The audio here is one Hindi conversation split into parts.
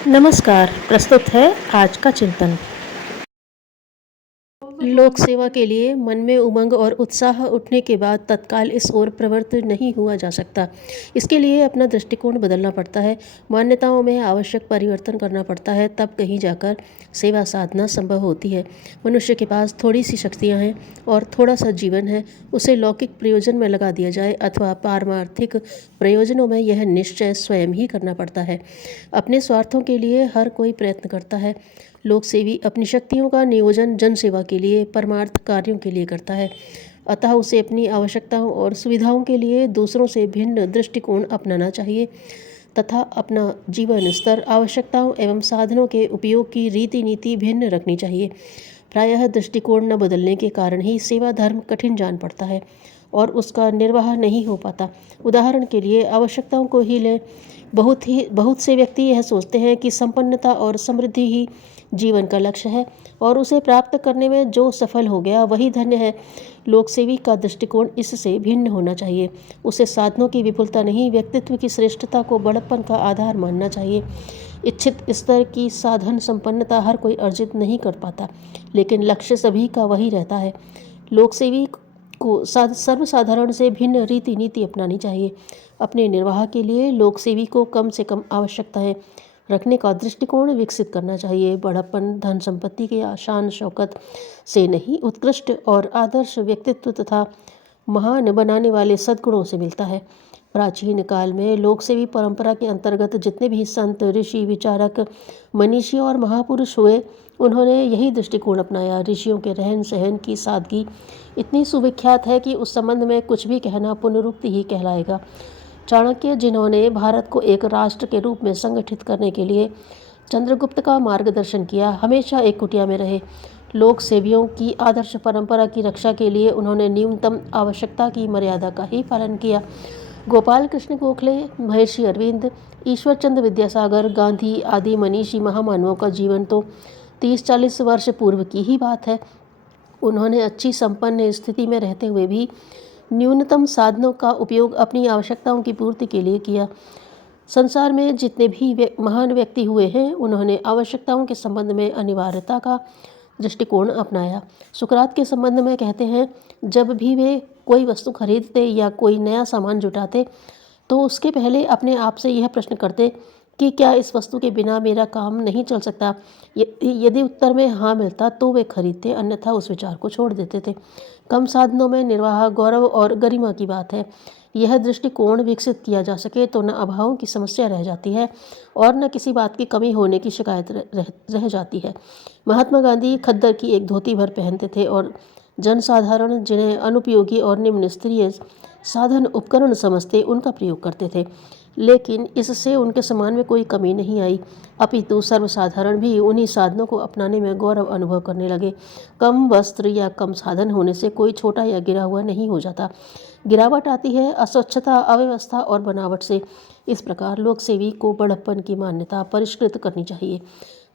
नमस्कार, प्रस्तुत है आज का चिंतन। लोक सेवा के लिए मन में उमंग और उत्साह उठने के बाद तत्काल इस ओर प्रवृत्त नहीं हुआ जा सकता। इसके लिए अपना दृष्टिकोण बदलना पड़ता है, मान्यताओं में आवश्यक परिवर्तन करना पड़ता है, तब कहीं जाकर सेवा साधना संभव होती है। मनुष्य के पास थोड़ी सी शक्तियाँ हैं और थोड़ा सा जीवन है, उसे लौकिक प्रयोजन में लगा दिया जाए अथवा पारमार्थिक प्रयोजनों में, यह निश्चय स्वयं ही करना पड़ता है। अपने स्वार्थों के लिए हर कोई प्रयत्न करता है। लोकसेवी अपनी शक्तियों का नियोजन जनसेवा के लिए, परमार्थ कार्यों के लिए करता है। अतः उसे अपनी आवश्यकताओं और सुविधाओं के लिए दूसरों से भिन्न दृष्टिकोण अपनाना चाहिए तथा अपना जीवन स्तर, आवश्यकताओं एवं साधनों के उपयोग की रीति नीति भिन्न रखनी चाहिए। प्रायः दृष्टिकोण न बदलने के कारण ही सेवा धर्म कठिन जान पड़ता है और उसका निर्वाह नहीं हो पाता। उदाहरण के लिए आवश्यकताओं को ही लें। बहुत से व्यक्ति यह सोचते हैं कि संपन्नता और समृद्धि ही जीवन का लक्ष्य है और उसे प्राप्त करने में जो सफल हो गया वही धन्य है। लोकसेवी का दृष्टिकोण इससे भिन्न होना चाहिए। उसे साधनों की विपुलता नहीं, व्यक्तित्व की श्रेष्ठता को बड़प्पन का आधार मानना चाहिए। इच्छित स्तर की साधन संपन्नता हर कोई अर्जित नहीं कर पाता, लेकिन लक्ष्य सभी का वही रहता है। लोकसेवी को सर्वसाधारण से भिन्न रीति नीति अपनानी चाहिए। अपने निर्वाह के लिए लोकसेवी को कम से कम आवश्यकताएं रखने का दृष्टिकोण विकसित करना चाहिए। बड़प्पन धन संपत्ति के शान शौकत से नहीं, उत्कृष्ट और आदर्श व्यक्तित्व तथा महान बनाने वाले सद्गुणों से मिलता है। प्राचीन काल में लोकसेवी परंपरा के अंतर्गत जितने भी संत, ऋषि, विचारक, मनीषी और महापुरुष हुए, उन्होंने यही दृष्टिकोण अपनाया। ऋषियों के रहन सहन की सादगी इतनी सुविख्यात है कि उस संबंध में कुछ भी कहना पुनरुक्ति ही कहलाएगा। चाणक्य, जिन्होंने भारत को एक राष्ट्र के रूप में संगठित करने के लिए चंद्रगुप्त का मार्गदर्शन किया, हमेशा एक कुटिया में रहे। लोक सेवियों की आदर्श परंपरा की रक्षा के लिए उन्होंने न्यूनतम आवश्यकता की मर्यादा का ही पालन किया। गोपाल कृष्ण गोखले, महर्षि अरविंद, ईश्वरचंद्र विद्यासागर, गांधी आदि मनीषी महामानवों का जीवन तो 30-40 वर्ष पूर्व की ही बात है। उन्होंने अच्छी संपन्न स्थिति में रहते हुए भी न्यूनतम साधनों का उपयोग अपनी आवश्यकताओं की पूर्ति के लिए किया। संसार में जितने भी महान व्यक्ति हुए हैं, उन्होंने आवश्यकताओं के संबंध में अनिवार्यता का दृष्टिकोण अपनाया। सुकरात के संबंध में कहते हैं, जब भी वे कोई वस्तु खरीदते या कोई नया सामान जुटाते तो उसके पहले अपने आप से यह प्रश्न करते कि क्या इस वस्तु के बिना मेरा काम नहीं चल सकता। यदि उत्तर में हाँ मिलता तो वे खरीदते, अन्यथा उस विचार को छोड़ देते थे। कम साधनों में निर्वाह गौरव और गरिमा की बात है। यह दृष्टिकोण विकसित किया जा सके तो न अभावों की समस्या रह जाती है और न किसी बात की कमी होने की शिकायत रह जाती है। महात्मा गांधी खद्दर की एक धोती भर पहनते थे और जनसाधारण, जिन्हें अनुपयोगी और निम्न स्तरीय साधन उपकरण समझते, उनका प्रयोग करते थे, लेकिन इससे उनके सम्मान में कोई कमी नहीं आई, अपितु सर्वसाधारण भी उन्हीं साधनों को अपनाने में गौरव अनुभव करने लगे। कम वस्त्र या कम साधन होने से कोई छोटा या गिरा हुआ नहीं हो जाता। गिरावट आती है अस्वच्छता, अव्यवस्था और बनावट से। इस प्रकार लोकसेवी को बड़प्पन की मान्यता परिष्कृत करनी चाहिए।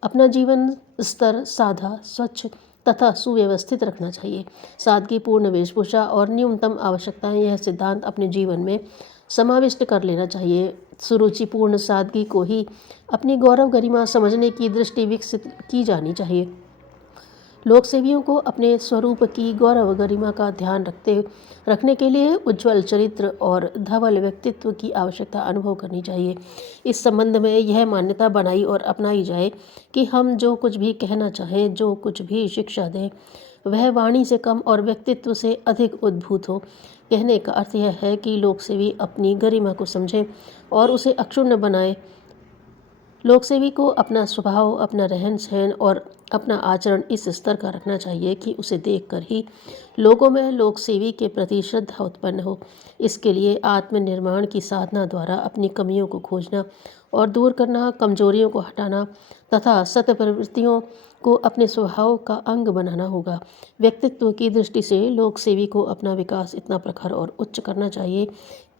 अपना जीवन स्तर सादा, स्वच्छ तथा सुव्यवस्थित रखना चाहिए। सादगीपूर्ण वेशभूषा और न्यूनतम आवश्यकताएं, यह सिद्धांत अपने जीवन में समाविष्ट कर लेना चाहिए। सुरुचिपूर्ण सादगी को ही अपनी गौरव गरिमा समझने की दृष्टि विकसित की जानी चाहिए। लोकसेवियों को अपने स्वरूप की गौरव गरिमा का ध्यान रखने के लिए उज्ज्वल चरित्र और धवल व्यक्तित्व की आवश्यकता अनुभव करनी चाहिए। इस संबंध में यह मान्यता बनाई और अपनाई जाए कि हम जो कुछ भी कहना चाहें, जो कुछ भी शिक्षा दें, वह वाणी से कम और व्यक्तित्व से अधिक उद्भूत हो। कहने का अर्थ यह है कि लोकसेवी अपनी गरिमा को समझे और उसे अक्षुण्ण बनाए। लोकसेवी को अपना स्वभाव, अपना रहन सहन और अपना आचरण इस स्तर का रखना चाहिए कि उसे देखकर ही लोगों में लोकसेवी के प्रति श्रद्धा उत्पन्न हो। इसके लिए आत्मनिर्माण की साधना द्वारा अपनी कमियों को खोजना और दूर करना, कमजोरियों को हटाना तथा सत्प्रवृत्तियों को अपने स्वभाव का अंग बनाना होगा। व्यक्तित्व की दृष्टि से लोकसेवी को अपना विकास इतना प्रखर और उच्च करना चाहिए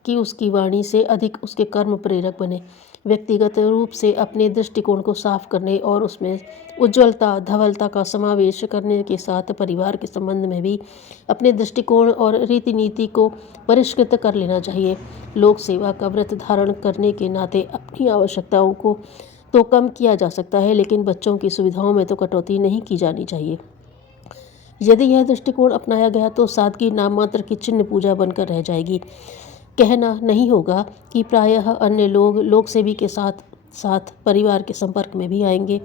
कि उसकी वाणी से अधिक उसके कर्म प्रेरक बने। व्यक्तिगत रूप से अपने दृष्टिकोण को साफ करने और उसमें उज्ज्वलता, धवलता का समावेश करने के साथ परिवार के संबंध में भी अपने दृष्टिकोण और रीति नीति को परिष्कृत कर लेना चाहिए। लोक सेवा का व्रत धारण करने के नाते अपनी आवश्यकताओं को तो कम किया जा सकता है, लेकिन बच्चों की सुविधाओं में तो कटौती नहीं की जानी चाहिए। यदि यह दृष्टिकोण अपनाया गया तो सादगी नाम मात्र की चिन्ह पूजा बनकर रह जाएगी। कहना नहीं होगा कि प्रायः अन्य लोग सेवी के साथ साथ परिवार के संपर्क में भी आएंगे।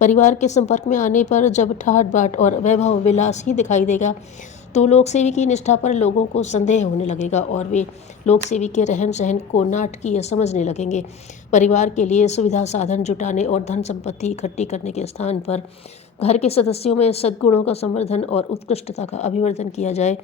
परिवार के संपर्क में आने पर जब ठाट बाट और वैभव विलास ही दिखाई देगा तो लोक सेवी की निष्ठा पर लोगों को संदेह होने लगेगा और वे लोक सेवी के रहन सहन को नाटकीय समझने लगेंगे। परिवार के लिए सुविधा साधन जुटाने और धन संपत्ति इकट्ठी करने के स्थान पर घर के सदस्यों में सद्गुणों का संवर्धन और उत्कृष्टता का अभिवर्धन किया जाए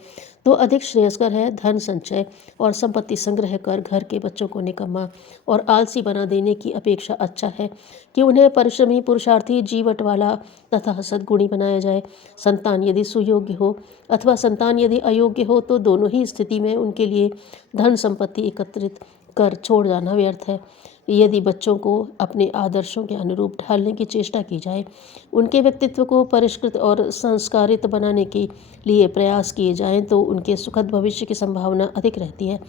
तो अधिक श्रेयस्कर है। धन संचय और संपत्ति संग्रह कर घर के बच्चों को निकम्मा और आलसी बना देने की अपेक्षा अच्छा है कि उन्हें परिश्रमी पुरुषार्थी जीवट वाला तथा सद्गुणी बनाया जाए। संतान यदि सुयोग्य हो अथवा संतान यदि अयोग्य हो तो दोनों ही स्थिति में उनके लिए धन संपत्ति एकत्रित कर छोड़ जाना व्यर्थ है। यदि बच्चों को अपने आदर्शों के अनुरूप ढालने की चेष्टा की जाए, उनके व्यक्तित्व को परिष्कृत और संस्कारित बनाने के लिए प्रयास किए जाएं तो उनके सुखद भविष्य की संभावना अधिक रहती है।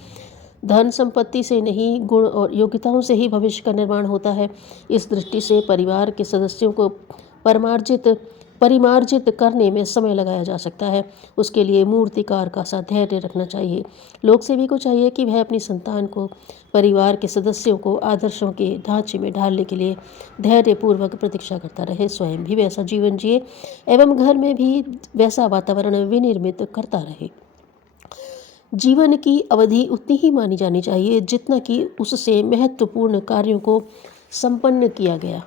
धन संपत्ति से नहीं, गुण और योग्यताओं से ही भविष्य का निर्माण होता है। इस दृष्टि से परिवार के सदस्यों को परिमार्जित करने में समय लगाया जा सकता है। उसके लिए मूर्तिकार का सा धैर्य रखना चाहिए। लोक सेवी को चाहिए कि वह अपनी संतान को, परिवार के सदस्यों को आदर्शों के ढांचे में ढालने के लिए धैर्यपूर्वक प्रतीक्षा करता रहे, स्वयं भी वैसा जीवन जिए एवं घर में भी वैसा वातावरण विनिर्मित करता रहे। जीवन की अवधि उतनी ही मानी जानी चाहिए जितना कि उससे महत्वपूर्ण कार्यों को संपन्न किया गया।